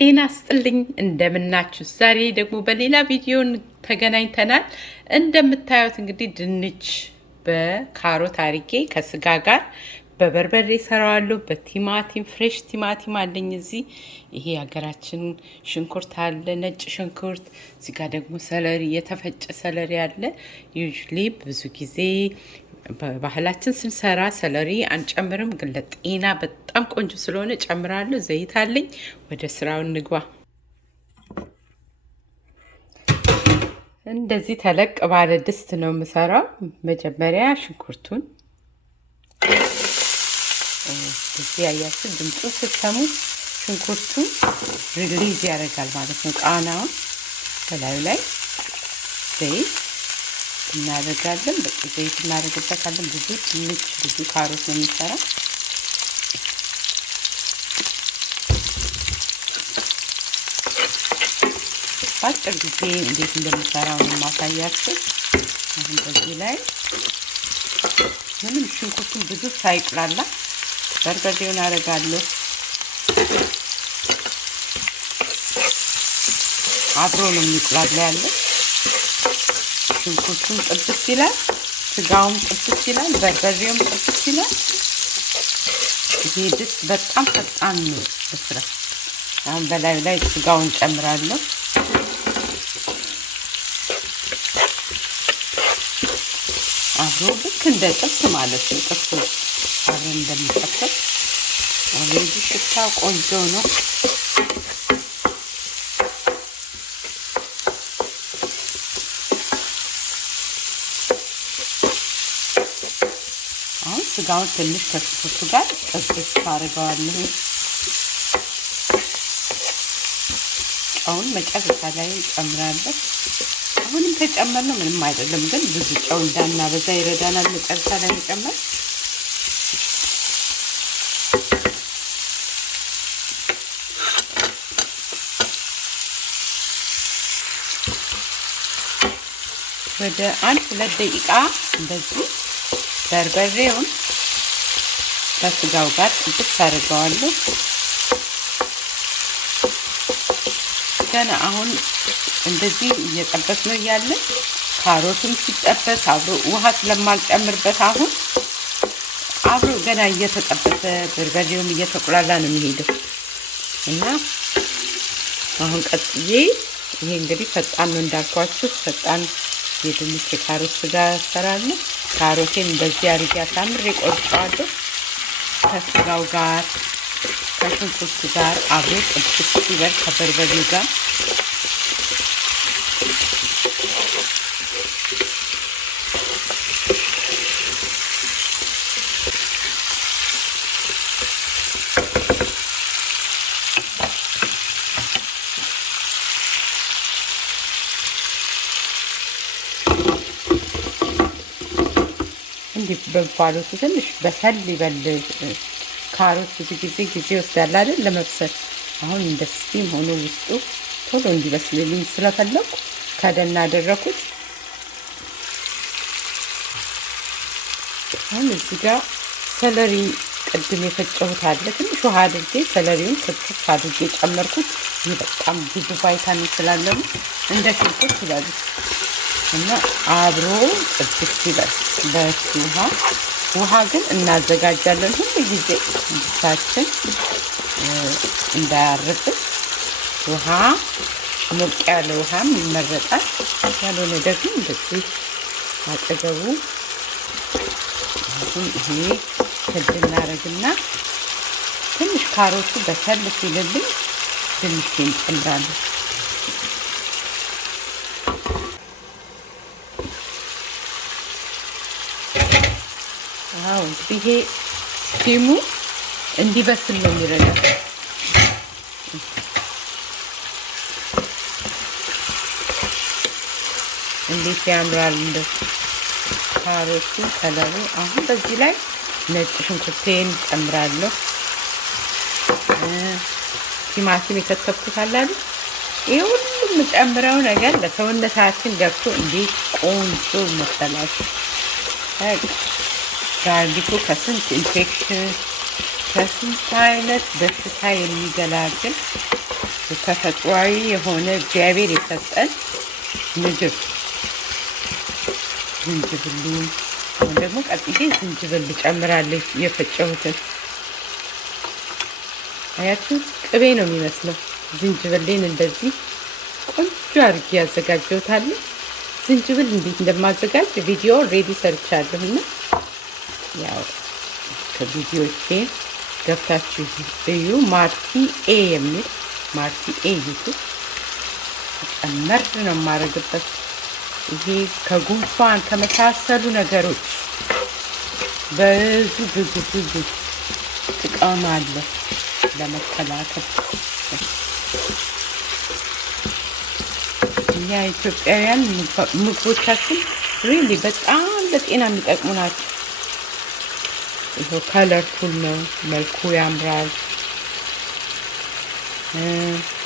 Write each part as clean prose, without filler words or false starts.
ጤና ይስጥልኝ እንደምናችሁ። ዛሬ ደግሞ በሌላ ቪዲዮ ተገናኝተናል። እንደምታዩት እንግዲህ ድንች በካሮት አርጌ ከስጋ ጋር በበርበሬ ሰራዋለሁ። በቲማቲም ፍሬሽ ቲማቲም አለኝ እዚህ። ይሄ ሀገራችን ሽንኩርት አለ፣ ነጭ ሽንኩርት። እዚህ ጋር ደግሞ ሰለሪ፣ የተፈጨ ሰለሪ አለ። ዩዥሊ ብዙ ጊዜ ባህላችን ስንሰራ ሰለሪ አንጨምርም፣ ግን ለጤና በጣም ቆንጆ ስለሆነ ጨምራለሁ። ዘይት አለኝ። ወደ ስራው እንግባ። እንደዚህ ተለቅ ባለ ድስት ነው የምሰራው። መጀመሪያ ሽንኩርቱን እንደዚህ ያያችሁ ድምፁ ስትሰሙ ሽንኩርቱ ሪሊዝ ያደርጋል ማለት ነው ቃናውን። በላዩ ላይ ዘይት እናደርጋለን። በቂ ዘይት እናደርግበታለን። ብዙ ድንች ብዙ ካሮት ነው የሚሰራ። በአጭር ጊዜ እንዴት እንደምሰራው ነው የማሳያችሁ። አሁን በዚህ ላይ ምንም ሽንኩርቱን ብዙ ሳይቁላላ በርበሬውን አደርጋለሁ። አብሮ ነው የሚቁላላ ያለው። ሽንኩርቱም ጥብስ ይላል፣ ስጋውም ጥብስ ይላል፣ በርበሬውም ጥብስ ይላል። ይሄ ድስት በጣም ፈጣን ነው ለስራ። አሁን በላዩ ላይ ስጋውን ጨምራለሁ። አብሮ ልክ እንደ ጥብስ ማለት ነው። ጥብስ አብረን እንደሚጠብስ ኦልሬዲ ሽታው ቆንጆ ነው። አሁን ስጋውን ትንሽ ከሽንኩርቱ ጋር ጥብስ አድርገዋለሁ። ጨውን መጨረሻ ላይ ጨምራለሁ። አሁንም ከጨመርነው ምንም አይደለም፣ ግን ብዙ ጨው እንዳናበዛ ይረዳናል መጨረሻ ላይ መጨመር። ወደ 1-2 ደቂቃ እንደዚህ በርበሬውን ከስጋው ጋር ጥብስ አድርገዋለሁ። ገና አሁን እንደዚህ እየጠበስ ነው እያለ ካሮቱም ሲጠበስ አብሮ ውሃ ስለማልጨምርበት አሁን አብሮ ገና እየተጠበሰ በርበሬውም እየተቆላላ ነው የሚሄደው እና አሁን ቀጥዬ ይሄ እንግዲህ ፈጣን ነው እንዳልኳችሁ፣ ፈጣን የድንች የካሮት ስጋ እሰራለሁ። ካሮቴን እንደዚህ አድርጌ አሳምሬ ቆርጬዋለሁ። ከስጋው ጋር ከሽንኩርቱ ጋር አብሮ ጥብስ ይበል ከበርበሬው ጋር። እንዲህ በባሉት ትንሽ በሰል ይበል። ካሮት ብዙ ጊዜ ይወስዳል አይደል ለመብሰል። አሁን እንደ ስቲም ሆኖ ውስጡ ቶሎ እንዲበስልልኝ ስለፈለኩ ከደና አደረኩት። አሁን እዚህ ጋር ሰለሪ ቅድም የፈጨሁት አለ። ትንሽ ውሃ አድርጌ ሰለሪውን ክትፍ አድርጌ ጨመርኩት። ይህ በጣም ብዙ ቫይታሚን ስላለው እንደ ሽንኩርት ይላሉ እና አብሮ ጥብስ ይበል በውሃ። ውሃ ግን እናዘጋጃለን ሁሉ ጊዜ ድስታችን እንዳያርብን። ውሃ ሞቅ ያለ ውሃም ይመረጣል። ያልሆነ ደግሞ እንደዚህ አጠገቡ ይሄ ክድ እናደርግና ትንሽ ካሮቱ በሰል ሲልልኝ ትንሽ እንጨምራለን። አዎ ይሄ ስቲሙ እንዲበስል ነው የሚረዳው። እንዴት ያምራል እንደ ካሮቱ ከለሩ። አሁን በዚህ ላይ ነጭ ሽንኩርቴን ጨምራለሁ። ቲማቲም የከተፍኩት አለ አይደል? ይሄ ሁሉም የምጨምረው ነገር ለሰውነታችን ገብቶ እንዴት ቆንጆ መሰላችሁ። ጋርሊኩ ከስንት ኢንፌክሽን ከስንት አይነት በሽታ የሚገላግል ተፈጥሯዊ የሆነ እግዚአብሔር የሰጠን ምግብ ዝንጅብሉን አሁን ደግሞ ቀጥዬ ዝንጅብል ጨምራለሁ። የፈጨሁትን አያችሁ ቅቤ ነው የሚመስለው። ዝንጅብሌን እንደዚህ ቆንጆ አድርጌ ያዘጋጀሁታለሁ። ዝንጅብል እንዴት እንደማዘጋጅ ቪዲዮ ሬዲ ሰርቻለሁና ያው ከቪዲዮቼ ገብታችሁ እዩ። ማርቲ ኤ የሚል ማርቲ ኤ ዩቱብ ጨመር ነው የማደርግበት። ይሄ ከጉንፋን ከመሳሰሉ ነገሮች ብዙ ጥቅም አለ ለመከላከል። እኛ ኢትዮጵያውያን ምግቦቻችን ሪሊ በጣም ለጤና የሚጠቅሙ ናቸው። ይሄው ከለርፉል ነው፣ መልኩ ያምራል።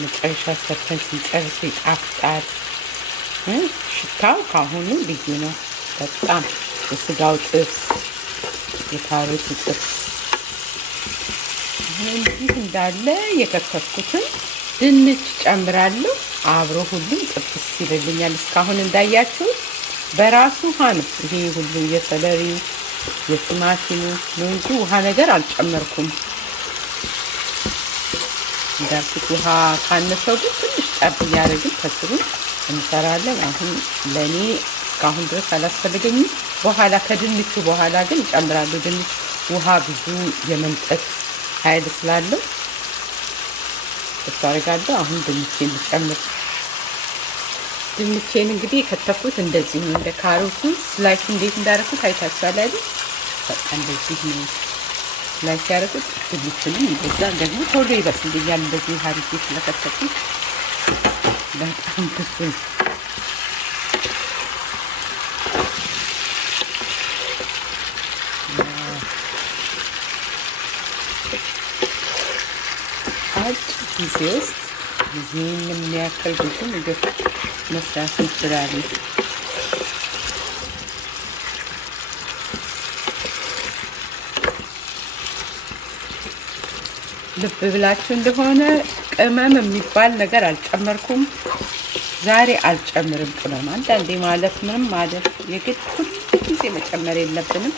መጨረሻ ሰርተን ስንጨርስ ይጣፍጣል። ሽታው ካሁኑ ልዩ ነው በጣም። የስጋው ጥብስ፣ የካሮት ጥብስ እንዲህ እንዳለ የከተፍኩትን ድንች ጨምራለሁ። አብሮ ሁሉም ጥብስ ይልልኛል። እስካሁን እንዳያችሁ በራሱ ውሃ ነው። ይሄ ሁሉ የሰለሪው የቲማቲሙ ነው እንጂ ውሃ ነገር አልጨመርኩም። እንዳልኩት ውሃ ካነሰው ግን ትንሽ ጠብ እያደረግን ከስሩ እንሰራለን። አሁን ለእኔ እስካሁን ድረስ አላስፈልገኝም። በኋላ ከድንቹ በኋላ ግን እጨምራለሁ። ድንች ውሃ ብዙ የመምጠት ኃይል ስላለው እሱ አደርጋለሁ። አሁን ድንቼን ልጨምር። ድንቼን እንግዲህ የከተፍኩት እንደዚህ ነው። እንደ ካሮቱ ስላይስ እንዴት እንዳደረኩት አይታችኋል አይደል? በቃ እንደዚህ ነው ስላይስ ያደረኩት። ድንቹንም እንደዛ ደግሞ ቶሎ ይበስልኛል። እንደዚህ አድርጌ ስለከተፍኩት በጣም ብዙ ነው። አጭር ጊዜ ውስጥ ጊዜን የሚያክል ብዙ ምግብ መስራት እንችላለን። ልብ ብላችሁ እንደሆነ ቅመም የሚባል ነገር አልጨመርኩም ዛሬ። አልጨምርም ቅመም። አንዳንዴ ማለት ምንም ማለት የግድ ሁሉ ጊዜ መጨመር የለብንም፣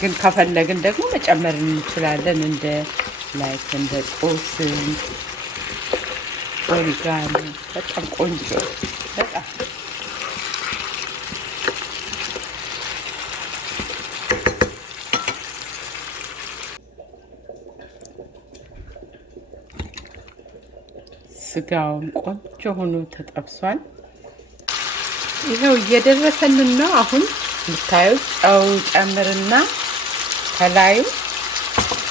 ግን ከፈለግን ደግሞ መጨመር እንችላለን። እንደ ላይክ እንደ ጦስኝ፣ ኦሪጋኖ በጣም ቆንጆ በጣም ስጋውን ቆንጆ ሆኖ ተጠብሷል። ይሄው እየደረሰልን ነው። አሁን የምታዩት ጨው ጨምርና ከላዩ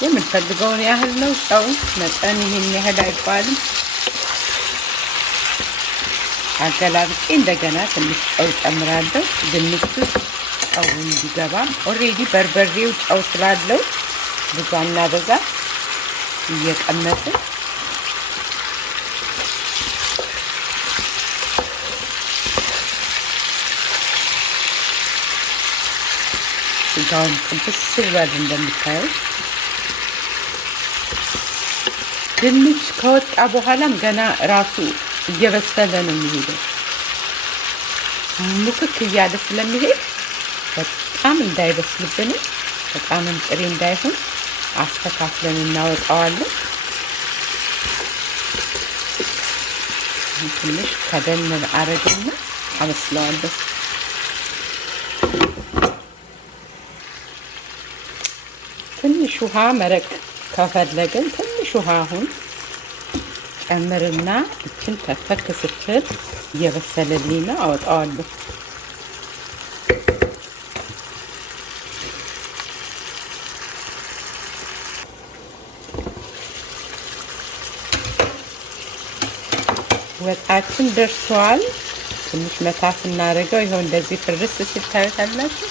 የምንፈልገውን ያህል ነው። ጨው መጠን ይሄን ያህል አይባልም። አገላብጬ እንደገና ትንሽ ጨው ጨምራለሁ። ድንቹ ጨው እንዲገባ ኦሬዲ በርበሬው ጨው ስላለው ብዙ አናበዛ። እየቀመጥን ስጋውን ጥብስ ብሏል እንደምታዩት። ድንች ከወጣ በኋላም ገና ራሱ እየበሰለ ነው የሚሄደው። ሙክክ እያለ ስለሚሄድ በጣም እንዳይበስልብን፣ በጣምም ጥሬ እንዳይሆን አስተካክለን እናወጣዋለን። ትንሽ ከደን አረግና አበስለዋለሁ። ትንሽ ውሃ መረቅ ከፈለግን ትንሽ ውሃ አሁን ጨምርና እችን ተፈክ ስትል እየበሰለልኝ ነው፣ አወጣዋለሁ። ወጣችን ደርሷል። ትንሽ መታ ስናደርገው ይኸው እንደዚህ ፍርስ ሲል ታዩታላችሁ።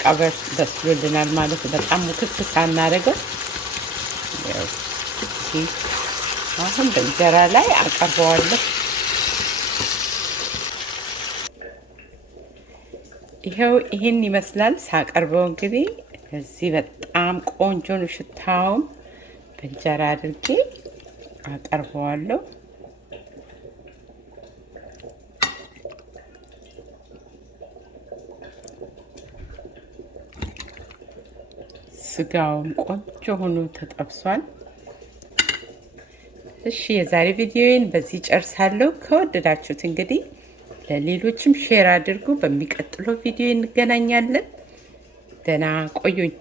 ቀበር በስሎልናል ማለት በጣም ሙክክ ሳናደርገው። አሁን በእንጀራ ላይ አቀርበዋለሁ። ይኸው ይሄን ይመስላል ሳቀርበው። እንግዲህ እዚህ በጣም ቆንጆ ነው። ሽታውም በእንጀራ አድርጌ አቀርበዋለሁ። ስጋውም ቆንጆ ሆኖ ተጠብሷል። እሺ የዛሬ ቪዲዮዬን በዚህ ጨርሳለሁ። ከወደዳችሁት እንግዲህ ለሌሎችም ሼር አድርጉ። በሚቀጥለው ቪዲዮ እንገናኛለን። ደህና ቆዩኝ።